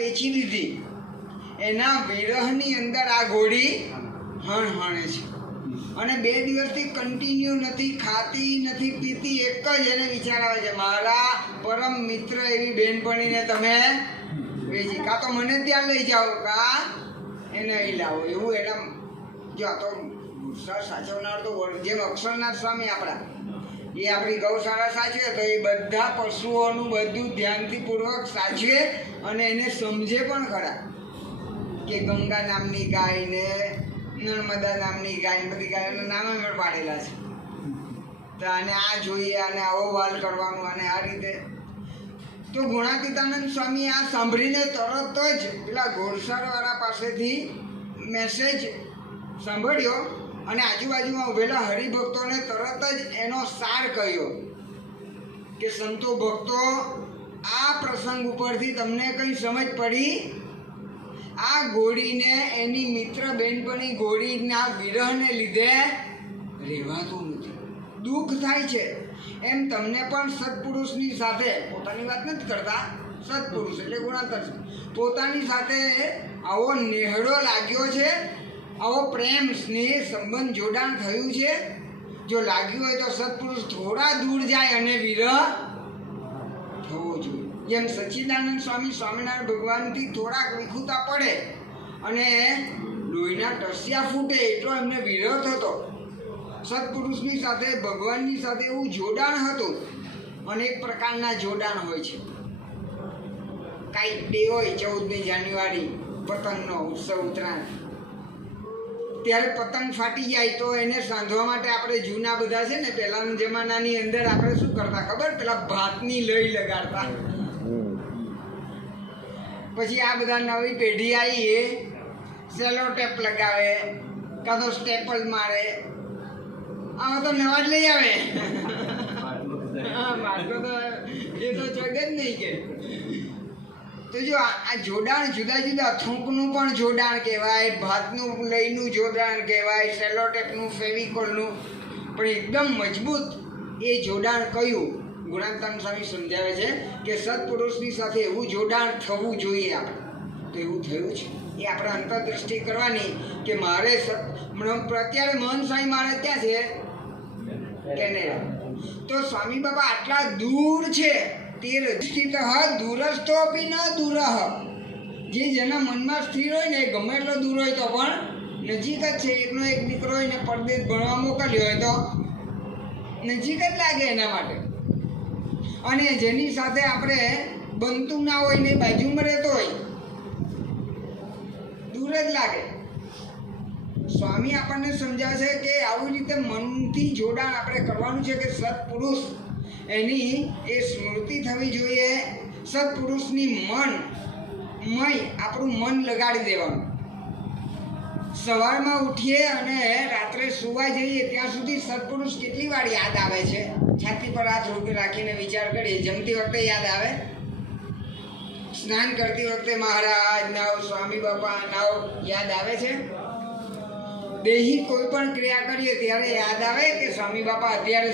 વેચી દીધી, એના વિરહની અંદર આ ઘોડી હણહણે છે અને 2 દિવસથી કન્ટિન્યુ નથી ખાતી નથી પીતી. એક જ એને વિચાર આવે છે, મારા પરમ મિત્ર એવી બેનપણીને તમે વેચી, કાં તો મને ત્યાં લઈ જાઓ કાં એને અહીં લાવો. એવું એના જો આ તો સાચવનાર તો જેમ અક્ષરનાથ સ્વામી આપણા, એ આપણી ગૌશાળા સાચવે તો એ બધા પશુઓનું બધું ધ્યાનથી પૂર્વક સાચવે અને એને સમજે પણ ખરા કે ગંગા નામની ગાય ને નર્મદા નામની ગાય, બધી ગાયોના નામ પણ પાડેલા છે, તો આને આ જોઈએ અને આવો વાલ કરવાનો અને આ રીતે. તો ગુણાતીતાનંદ સ્વામી આ સાંભળીને તરત જ પેલા ઘોડસાળવાળા પાસેથી મેસેજ સાંભળ્યો અને આજુબાજુમાં ઉભેલા હરિભક્તોને તરત જ એનો સાર કહ્યો કે સંતો ભક્તો, આ પ્રસંગ ઉપરથી તમને કંઈ સમજ પડી? આ ઘોડીને એની મિત્ર બેનપણી ઘોડીના વિરહને લીધે રહેવાતું નથી, દુઃખ થાય છે. એમ તમને પણ સત્પુરુષની સાથે, પોતાની વાત નથી કરતા, સત્પુરુષ એટલે ગુણાતર, પોતાની સાથે આવો નેહડો લાગ્યો છે, આવો પ્રેમ સ્નેહ સંબંધ જોડાણ થયું છે. જો લાગ્યું હોય તો સત્પુરુષ થોડા દૂર જાય અને વિરહ થવો જોઈએ. જેમ સચ્ચિદાનંદ સ્વામી સ્વામિનારાયણ ભગવાનથી થોડાક વિખુતા પડે અને લોહીના ટસિયા ફૂટે એટલો એમને વિરહ થતો. સત્પુરુષની સાથે ભગવાનની સાથે એવું જોડાણ હતું. અનેક પ્રકારના જોડાણ હોય છે. કાંઈક ડે હોય 14મી જાન્યુઆરી પતંગનો ઉત્સવ, ઉત્તરાયણ, ત્યારે પતંગ ફાટી જાય તો એને સાંધવા માટે આપણે જૂના બધા છે ને પહેલાના જમાનાની અંદર આપણે શું કરતા ખબર? પેલા ભાતની લઈ લગાડતા. પછી આ બધા નવી પેઢી આવી એ સેલો ટેપ લગાવે કાં તો સ્ટેપલ મારે. આમાં તો નવા જ લઈ આવે. હા, માટલો તો એ તો ચોગ જ નહીં કે. તો જો આ જોડાણ જુદા જુદા, થૂંકનું પણ જોડાણ કહેવાય, ભાતનું લઈનું જોડાણ કહેવાય, સેલોટેપનું, ફેવિકોલનું, પણ એકદમ મજબૂત એ જોડાણ કયું? ગુણાતીતાનંદ સ્વામી સમજાવે છે કે સત્પુરુષની સાથે એવું જોડાણ થવું જોઈએ આપણે. તો એવું થયું છે. એ આપણે અંતરદૃષ્ટિ કરવાની કે મારે અત્યારે મહંત સ્વામી મારે ક્યાં છે? કેનેડા. તો સ્વામી બાબા આટલા દૂર છે, તે સ્થિત દૂરસ્થો અપી ન દૂરઃ. જે જેના મનમાં સ્થિર હોય ને એ ગમે એટલો દૂર હોય તો પણ નજીક જ છે. એકનો એક દીકરો હોય ને પરદેશ ભણવા મોકલ્યો હોય તો નજીક જ લાગે એના માટે. અને જેની સાથે આપણે બનતું ના હોય ને બાજુમાં રહેતો હોય દૂર જ લાગે. સ્વામી આપણને સમજાવે છે કે આવી રીતે મનથી જોડાણ આપણે કરવાનું છે કે સત્પુરુષ એની એ સ્મૃતિ થવી જોઈએ. સત્પુરુષની મય આપણું મન લગાડી દેવાનું. સવારમાં ઉઠીએ અને રાત્રે સુવા જઈએ ત્યાં સુધી સત્પુરુષ કેટલી વાર યાદ આવે છે? છાતી પર હાથ રાખીને વિચાર કરીએ. જમતી વખતે યાદ આવે, સ્નાન કરતી વખતે મહારાજ નાવ, સ્વામી બાપા નાવ યાદ આવે છે? દેહી કોઈ પણ ક્રિયા કરીએ ત્યારે યાદ આવે કે સ્વામી બાપા અત્યારે